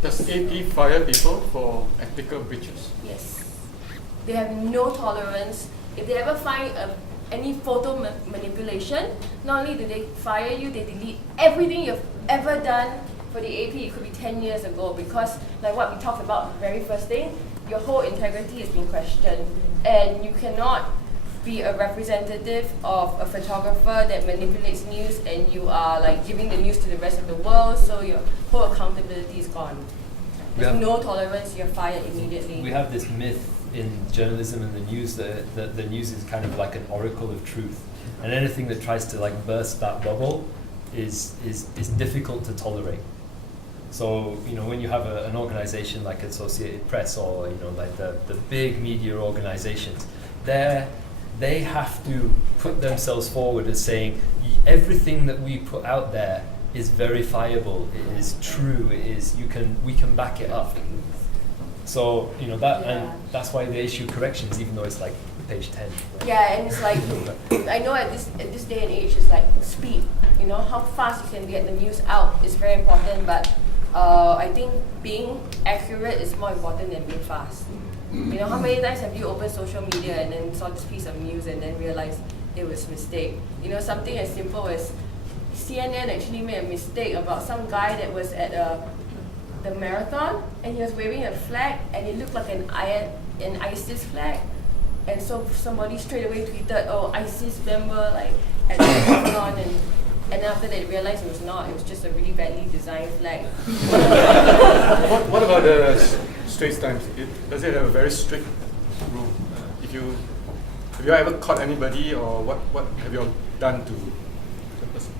Does AP fire people for ethical breaches? Yes. They have no tolerance. If they ever find any photo manipulation, not only do they fire you, they delete everything you've ever done for the AP. It could be 10 years ago, because like what we talked about the very first thing, your whole integrity is being questioned, and you cannot be a representative of a photographer that manipulates news, and you are like giving the news to the rest of the world, so your whole accountability is gone. There's no tolerance, you're fired immediately. We have this myth in journalism and the news that the news is kind of like an oracle of truth, and anything that tries to like burst that bubble is difficult to tolerate. So when you have an organization like Associated Press, or like the big media organizations, they have to put themselves forward as saying everything that we put out there is verifiable, it is true, we can back it up. So and that's why they issue corrections, even though it's like page 10. Right? Yeah, and it's like I know at this day and age, it's like speed. How fast you can get the news out is very important, but I think being accurate is more important than being fast. How many times have you opened social media and then saw this piece of news and then realized it was a mistake? Something as simple as CNN actually made a mistake about some guy that was at the marathon, and he was waving a flag and it looked like an ISIS flag, and so somebody straight away tweeted, "Oh, ISIS member like at the marathon," and then after they realized it was not. It was just a really badly designed flag. What about the Straits Times? Does it have a very strict rule? Have you ever caught anybody, or what have you all done to the person?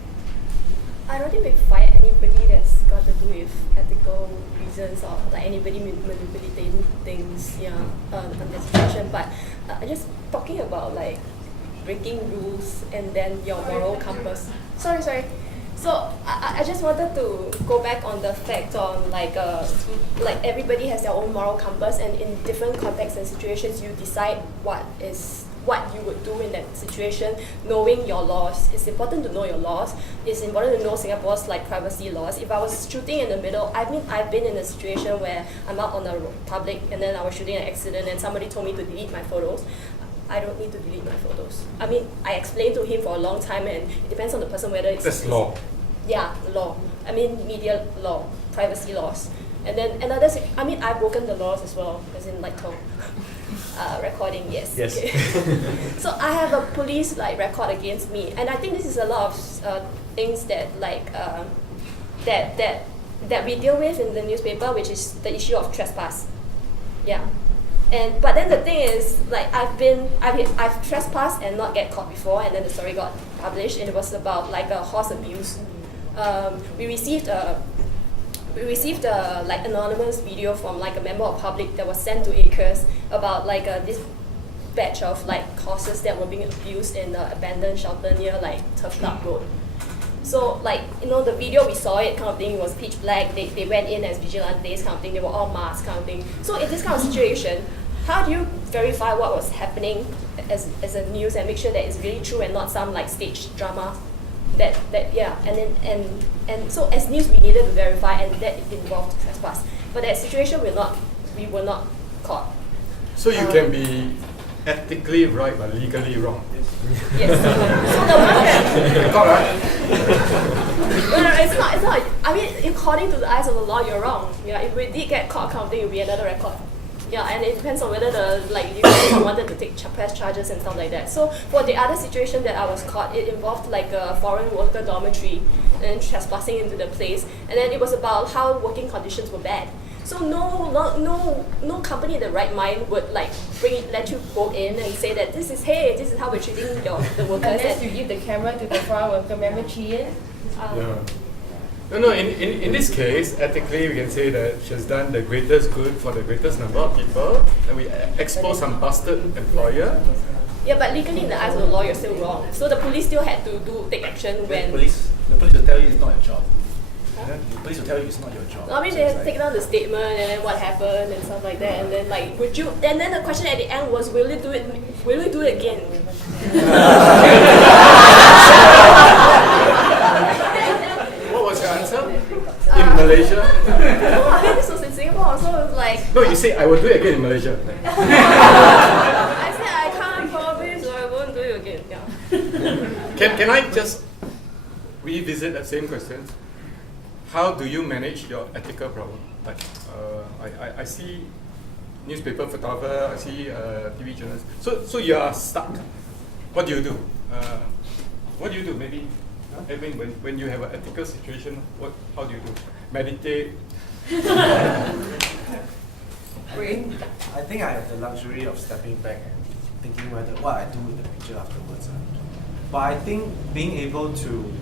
I don't think we fire anybody that's got to do with ethical reasons, or like anybody manipulating things on the situation. But just talking about like breaking rules and then your moral compass. Sorry. So I just wanted to go back on the fact on like everybody has their own moral compass, and in different contexts and situations you decide what you would do in that situation, knowing your laws. It's important to know your laws. It's important to know Singapore's like privacy laws. If I was shooting in the middle, I've been in a situation where I'm out on the public and then I was shooting an accident and somebody told me to delete my photos. I don't need to delete my photos. I explained to him for a long time, and it depends on the person whether it's... That's law. Yeah, law. Media law, privacy laws. And then another... I've broken the laws as well, as in like recording, yes. Okay. So I have a police record against me, and I think this is a lot of things that that we deal with in the newspaper, which is the issue of trespass. Yeah. But then the thing is, I've trespassed and not get caught before, and then the story got published, and it was about a horse abuse. We received anonymous video from a member of public that was sent to ACRES about this batch of horses that were being abused in the abandoned shelter near Turf Club Road. So the video, we saw it kind of thing, it was pitch black, they went in as vigilantes kind of thing, they were all masked kind of thing. So in this kind of situation, how do you verify what was happening as a news and make sure that it's really true and not some staged drama? And so as news we needed to verify, and that involved trespass. But that situation we were not caught. So you can be ethically right but legally wrong. Yes. So the one that Caught, right? no, it's not. According to the eyes of the law, you're wrong. Yeah, if we did get caught, kind of thing, it would be another record. Yeah, and it depends on whether the legal person wanted to take press charges and stuff like that. So for the other situation that I was caught, it involved a foreign worker dormitory and trespassing into the place, and then it was about how working conditions were bad. So no company in the right mind would let you go in and say that this is how we're treating the workers. Unless you give the camera to the foreign worker, remember Chien? Yeah. No, in this case, ethically we can say that she has done the greatest good for the greatest number of people, and we expose some bastard employer. Yeah, but legally in the eyes of the law, you're still wrong. So the police still had to take action when... The police will tell you it's not your job. Huh? The police will tell you it's not your job. They had to take down the statement and then what happened and stuff like that, and then would you... And then the question at the end was, will you do it again? What was your answer? In Malaysia? No, this was like. No, you say I will do it again in Malaysia. I said I can't probably, so I won't do it again. Yeah. Can I just revisit that same question? How do you manage your ethical problem? Like, I see newspaper photographer, I see TV journalist. So you are stuck. What do you do? What do you do? Maybe, Edwin, when you have an ethical situation, how do you do? Meditate. I think I have the luxury of stepping back and thinking what I do with the picture afterwards. But I think being able to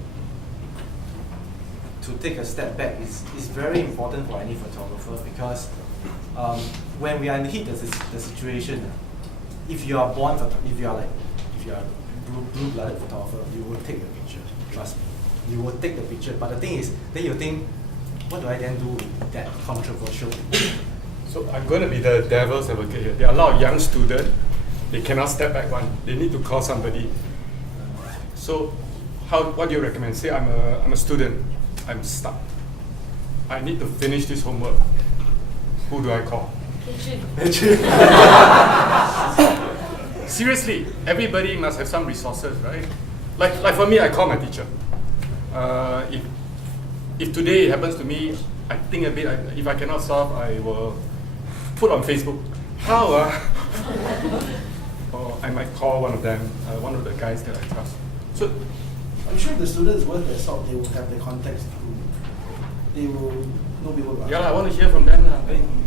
take a step back is very important for any photographer, because when we are in the heat of the situation, if you are a blue-blooded photographer, you will take the picture. Trust me, you will take the picture. But the thing is, then you think, what do I then do with that controversial picture? So I'm going to be the devil's advocate here. There are a lot of young students, they cannot step back one. They need to call somebody. So what do you recommend? Say I'm a student, I'm stuck. I need to finish this homework. Who do I call? Seriously, everybody must have some resources, right? Like for me, I call my teacher. If today it happens to me, I think a bit. If I cannot solve, I will put on Facebook. How? Or I might call one of them, one of the guys that I trust. So I'm sure the students worth their salt. They will have the context. They will know people. Yeah, I want to hear from them.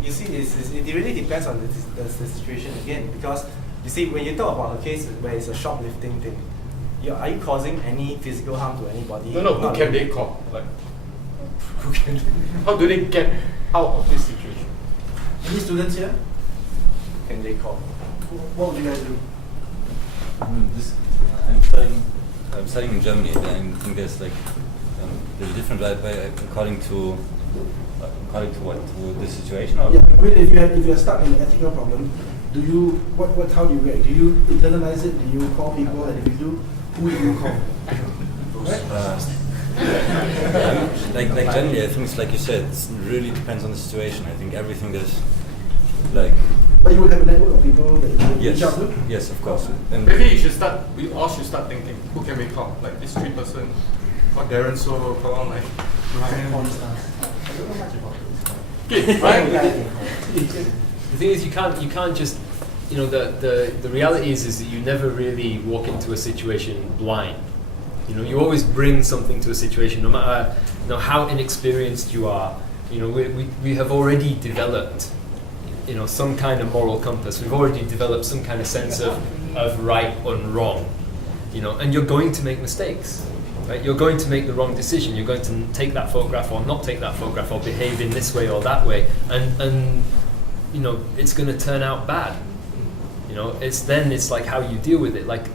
You see, it really depends on the situation again, because you see, when you talk about a case where it's a shoplifting thing, are you causing any physical harm to anybody? No, who can they call? Like, who can? How do they get out of this situation? Any students here? Can they call? What would you guys do? I'm studying in Germany, and I think there's there's a different way according to the situation. Or Yeah, I mean, if you're stuck in an ethical problem, do you how do you react? Do you internalize it? Do you call people? And if you do, who do you call? Like generally, I think it's like you said, it really depends on the situation. I think everything is like. But you would have a network of people that you reach out to? Yes, of course. And maybe we all should start thinking, who can we call? Like this 3-person, or Darren So, call like Ryan. I don't know much about this. Okay, Ryan. The thing is, you can't just, the reality is that you never really walk into a situation blind. You always bring something to a situation, no matter how inexperienced you are. We have already developed, some kind of moral compass. We've already developed some kind of sense of right and wrong, and you're going to make mistakes. Right? You're going to make the wrong decision. You're going to take that photograph or not take that photograph, or behave in this way or that way, and it's going to turn out bad. It's like how you deal with it. Like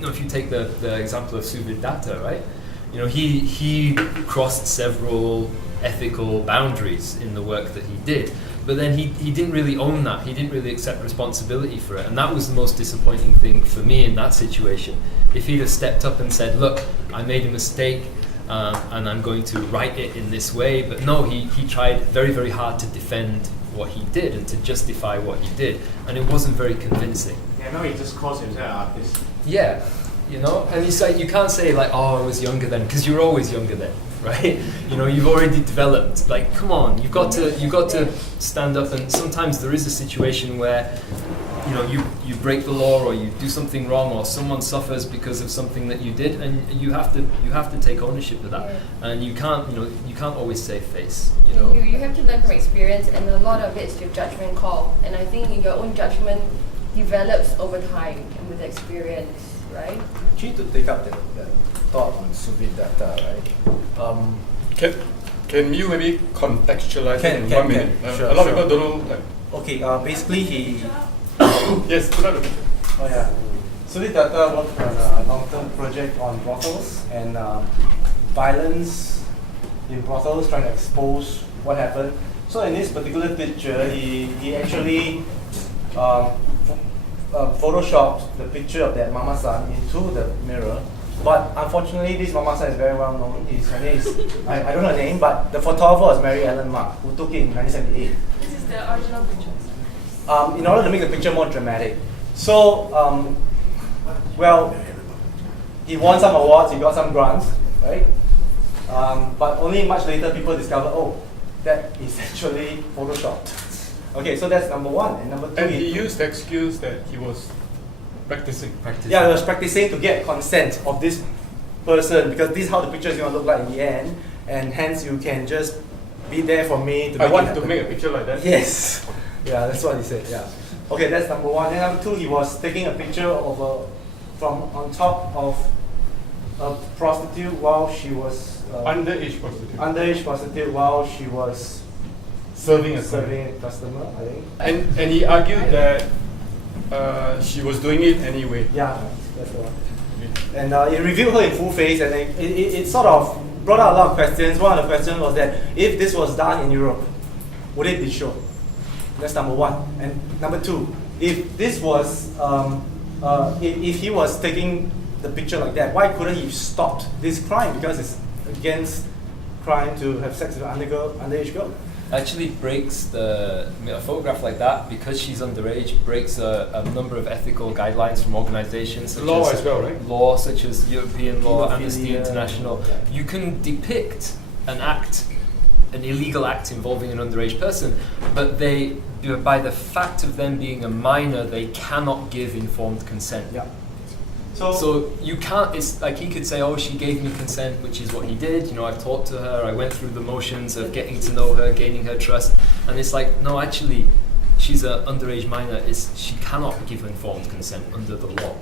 if you take the example of Suvidatta, right? He crossed several ethical boundaries in the work that he did, but then he didn't really own that. He didn't really accept responsibility for it, and that was the most disappointing thing for me in that situation. If he'd have stepped up and said, look, I made a mistake, and I'm going to right it in this way, but no, he tried very, very hard to defend what he did and to justify what he did, and it wasn't very convincing. Yeah, no, he just calls himself an artist. Yeah, and you can't say like, oh, I was younger then, because you're always younger then, right? You've already developed. Like, come on, you've got to stand up, and sometimes there is a situation where you break the law, or you do something wrong, or someone suffers because of something that you did, and you have to take ownership of that. Yeah. And you can't always save face. You have to learn from experience, and a lot of it is your judgment call. And I think your own judgment develops over time and with experience, right? Actually, to take up that thought on Suvidatta, right? Can you maybe contextualize it in 1 minute? Sure, a lot of people don't know. Like, okay, basically he. Yes, put out the picture. Oh yeah. Suvidatta worked on a long-term project on brothels and violence in brothels, trying to expose what happened. So in this particular picture, he actually photoshopped the picture of that mama-san into the mirror, But unfortunately, this mama-san is very well known. Her name is, I don't know her name, but the photographer was Mary Ellen Mark, who took it in 1978. This is the original picture. In order to make the picture more dramatic. So, well, he won some awards, he got some grants, right? But only much later people discovered, oh, that is actually photoshopped. Okay, so that's number one. And number two, And he used the excuse that he was practicing. yeah, he was practicing to get consent of this person, because this is how the picture is going to look like in the end, and hence you can just be there for me to I make want it to happen. make a picture like that. Yes. Yeah, that's what he said. Yeah. Okay, that's number one. And number two, he was taking a picture of from on top of a prostitute while she was Underage prostitute. underage prostitute while she was Serving a serving a customer, I think. And he argued that she was doing it anyway. Yeah, that's the one. And it revealed her in full face, and it sort of brought out a lot of questions. One of the questions was that if this was done in Europe, would it be shown? That's number one. And number two, if this was, if he was taking the picture like that, why couldn't he stopped this crime? Because it's against crime to have sex with an underage girl. Actually breaks a photograph like that, because she's underage, breaks a number of ethical guidelines from organizations such Law as as well, right? law, such as European law, Pedophilia, Amnesty International. yeah. You can depict an illegal act involving an underage person, but by the fact of them being a minor, they cannot give informed consent. Yeah. So you can't, it's like he could say, oh, she gave me consent, which is what he did. You know, I've talked to her, I went through the motions of getting to know her, gaining her trust. And it's like, no, actually, she's an underage minor. She cannot give informed consent under the law.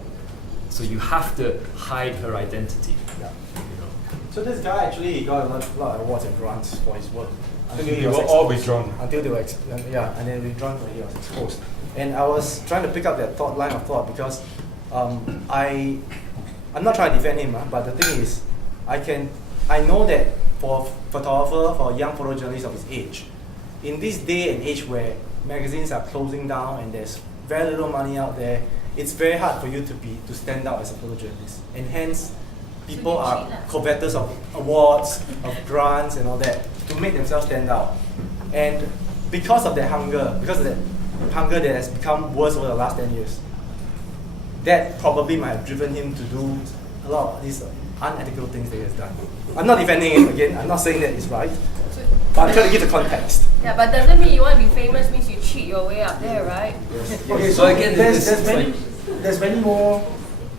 So you have to hide her identity. Yeah. You know. So this guy actually he got a lot of awards and grants for his work. And Until they was were all exposed. withdrawn. Until they were and then withdrawn when he was exposed. And I was trying to pick up that line of thought because I'm not trying to defend him, but the thing is, I know that for a photographer, for a young photojournalist of his age, in this day and age where magazines are closing down and there's very little money out there, it's very hard for you to stand out as a photojournalist. And hence, people are covetous of awards, of grants and all that, to make themselves stand out. And because of that hunger, that has become worse over the last 10 years, that probably might have driven him to do a lot of these unethical things that he has done. I'm not defending him again, I'm not saying that it's right, but I'm trying to give the context. Yeah, but doesn't mean you want to be famous means you cheat your way up there, right? Okay, So again, there's many more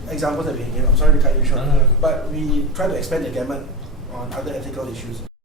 examples that we can give. I'm sorry to cut you short, No. but we try to expand the gamut on other ethical issues.